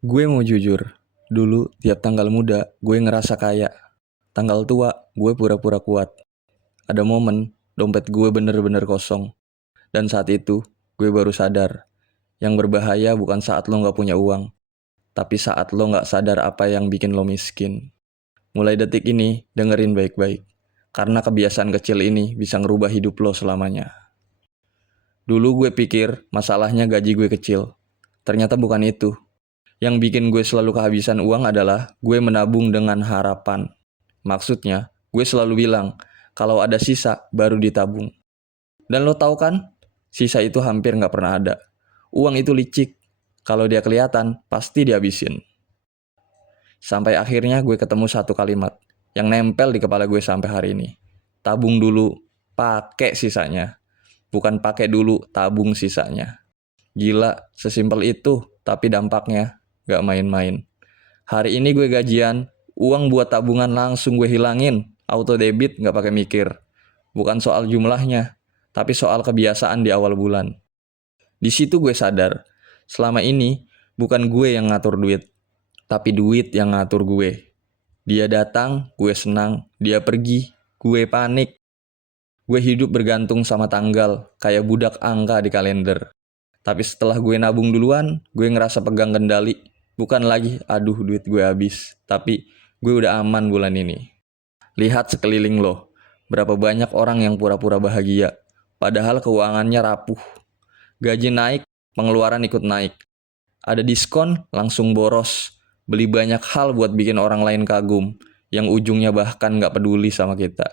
Gue mau jujur, dulu tiap tanggal muda gue ngerasa kaya. Tanggal tua gue pura-pura kuat. Ada momen dompet gue bener-bener kosong. Dan saat itu gue baru sadar, yang berbahaya bukan saat lo gak punya uang, tapi saat lo gak sadar apa yang bikin lo miskin. Mulai detik ini dengerin baik-baik, karena kebiasaan kecil ini bisa ngerubah hidup lo selamanya. Dulu gue pikir masalahnya gaji gue kecil. Ternyata bukan itu. Yang bikin gue selalu kehabisan uang adalah gue menabung dengan harapan. Maksudnya, gue selalu bilang, kalau ada sisa, baru ditabung. Dan lo tahu kan, sisa itu hampir nggak pernah ada. Uang itu licik. Kalau dia kelihatan, pasti dihabisin. Sampai akhirnya gue ketemu satu kalimat yang nempel di kepala gue sampai hari ini. Tabung dulu, pakai sisanya. Bukan pakai dulu, tabung sisanya. Gila, sesimpel itu, tapi dampaknya gak main-main. Hari ini gue gajian, uang buat tabungan langsung gue hilangin. Auto debit gak pakai mikir. Bukan soal jumlahnya, tapi soal kebiasaan di awal bulan. Di situ gue sadar, selama ini bukan gue yang ngatur duit, tapi duit yang ngatur gue. Dia datang, gue senang. Dia pergi, gue panik. Gue hidup bergantung sama tanggal, kayak budak angka di kalender. Tapi setelah gue nabung duluan, gue ngerasa pegang kendali. Bukan lagi, aduh duit gue habis. Tapi gue udah aman bulan ini. Lihat sekeliling lo. Berapa banyak orang yang pura-pura bahagia. Padahal keuangannya rapuh. Gaji naik, pengeluaran ikut naik. Ada diskon, langsung boros. Beli banyak hal buat bikin orang lain kagum. Yang ujungnya bahkan gak peduli sama kita.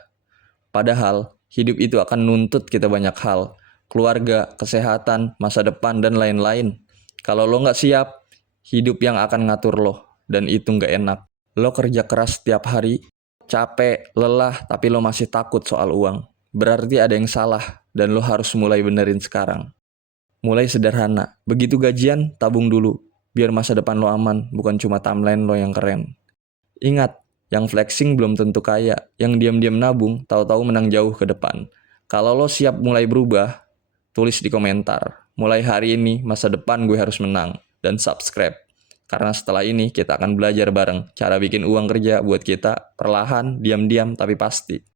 Padahal, hidup itu akan nuntut kita banyak hal. Keluarga, kesehatan, masa depan, dan lain-lain. Kalau lo gak siap, hidup yang akan ngatur lo. Dan itu gak enak. Lo kerja keras setiap hari, capek, lelah, tapi lo masih takut soal uang. Berarti ada yang salah, dan lo harus mulai benerin sekarang. Mulai sederhana. Begitu gajian, tabung dulu. Biar masa depan lo aman, bukan cuma timeline lo yang keren. Ingat, yang flexing belum tentu kaya, yang diam-diam nabung, tahu-tahu menang jauh ke depan. Kalau lo siap mulai berubah, tulis di komentar. Mulai hari ini, masa depan gue harus menang. Dan subscribe. Karena setelah ini, kita akan belajar bareng cara bikin uang kerja buat kita, perlahan, diam-diam, tapi pasti.